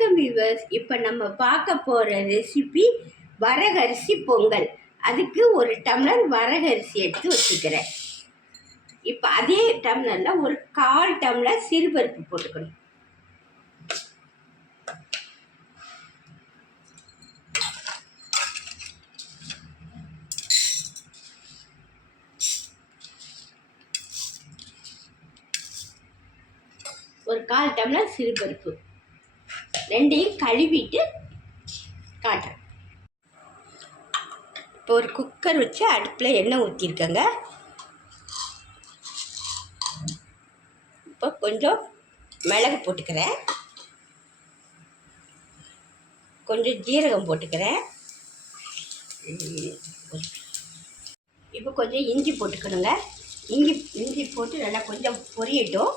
வணக்கம் வியூவர்ஸ். இப்போ நம்ம பார்க்க போகிற ரெசிபி வரகரிசி பொங்கல். அதுக்கு ஒரு டம்ளர் வரகரிசி எடுத்து வச்சுக்கிறேன். இப்போ அதே டம்ளரில் ஒரு 1/4 டம்ளர் சிறுபருப்பு போட்டுக்கணும். ஒரு 1/4 டம்ளர் சிறுபருப்பு ரெண்டையும் கழுவிட்டு காட்டுறேன். இப்போ ஒரு குக்கர் வச்சு அடுப்பில் எண்ணெய் ஊற்றிருக்கேங்க. இப்போ கொஞ்சம் மிளகு போட்டுக்கிறேன், கொஞ்சம் ஜீரகம் போட்டுக்கிறேன், இப்போ கொஞ்சம் இஞ்சி போட்டுக்கணுங்க. இஞ்சி போட்டு நல்லா கொஞ்சம் பொரியட்டும்.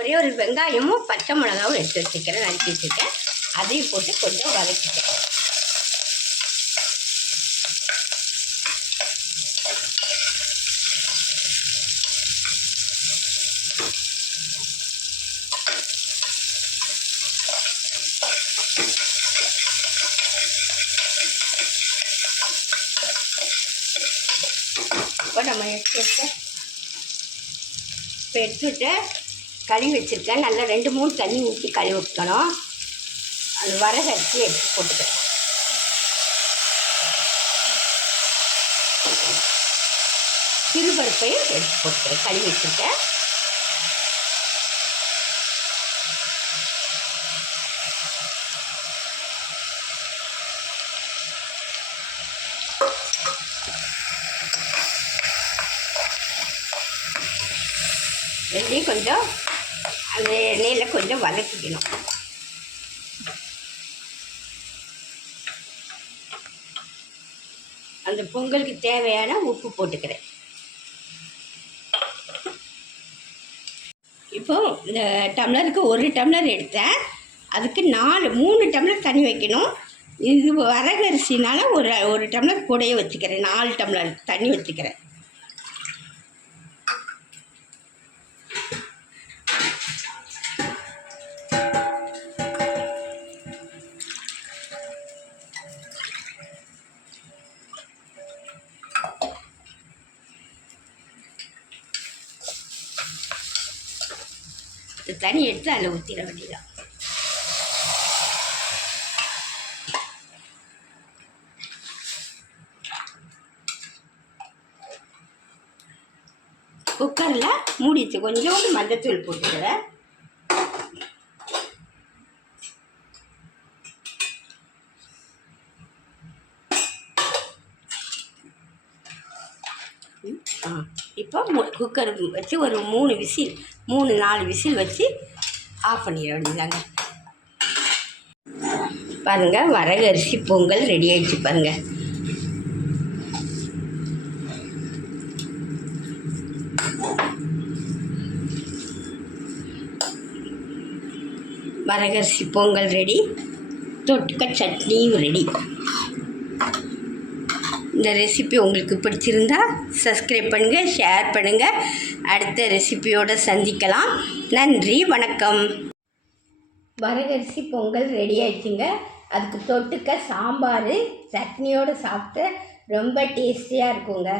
ஒரே ஒரு வெங்காயமும் பச்சை மிளகாவும் எடுத்து வச்சுக்கிறேன், நறுக்கி வச்சுருக்கேன். அதையும் போட்டு கொஞ்சம் வதக்கிக்கிறேன். இப்போ நம்ம எடுத்துட்டு கழுவி வச்சுருக்கேன். நல்லா 2-3 தண்ணி ஊற்றி கழுவி வைக்கணும். அந்த வரகரிசி எடுத்து போட்டுக்கிறேன். சிறுபருப்பையும் எடுத்து போட்டுக்கிறேன், கழுவி வச்சுருக்கேன். ரெண்டையும் கொஞ்சம் அந்த எண்ணெயில் கொஞ்சம் வதக்கிக்கணும். அந்த பொங்கலுக்கு தேவையான உப்பு போட்டுக்கிறேன். இப்போ இந்த டம்ளருக்கு 1 டம்ளர் எடுத்தேன், அதுக்கு 3 டம்ளர் தண்ணி வைக்கணும். இது வரகரிசினால ஒரு டம்ளர் கூடையே வச்சுக்கிறேன். 4 டம்ளர் தண்ணி வச்சுக்கிறேன். தண்ணி எடுத்து அதில் ஊற்றிட வேண்டியதான். குக்கரில் மூடி வச்சு கொஞ்சோண்டு மஞ்சத்தூள் போட்டுக்கிறேன். இப்போ குக்கர் வச்சு ஒரு 3-4 விசில் வச்சு ஆஃப் பண்ணிட வேண்டியதாங்க. பாருங்கள், வரகரிசி பொங்கல் ரெடி ஆகிடுச்சு பாருங்கள். வரகரிசி பொங்கல் ரெடி, தொட்டுக்க சட்னியும் ரெடி. இந்த ரெசிபி உங்களுக்கு பிடிச்சிருந்தா சப்ஸ்கிரைப் பண்ணுங்கள், ஷேர் பண்ணுங்கள். அடுத்த ரெசிபியோடு சந்திக்கலாம். நன்றி, வணக்கம். வரகரிசி பொங்கல் ரெடி ஆயிடுச்சுங்க. அதுக்கு தொட்டுக்க சாம்பார் சட்னியோடு சாப்பிட்டு ரொம்ப டேஸ்டியாக இருக்குங்க.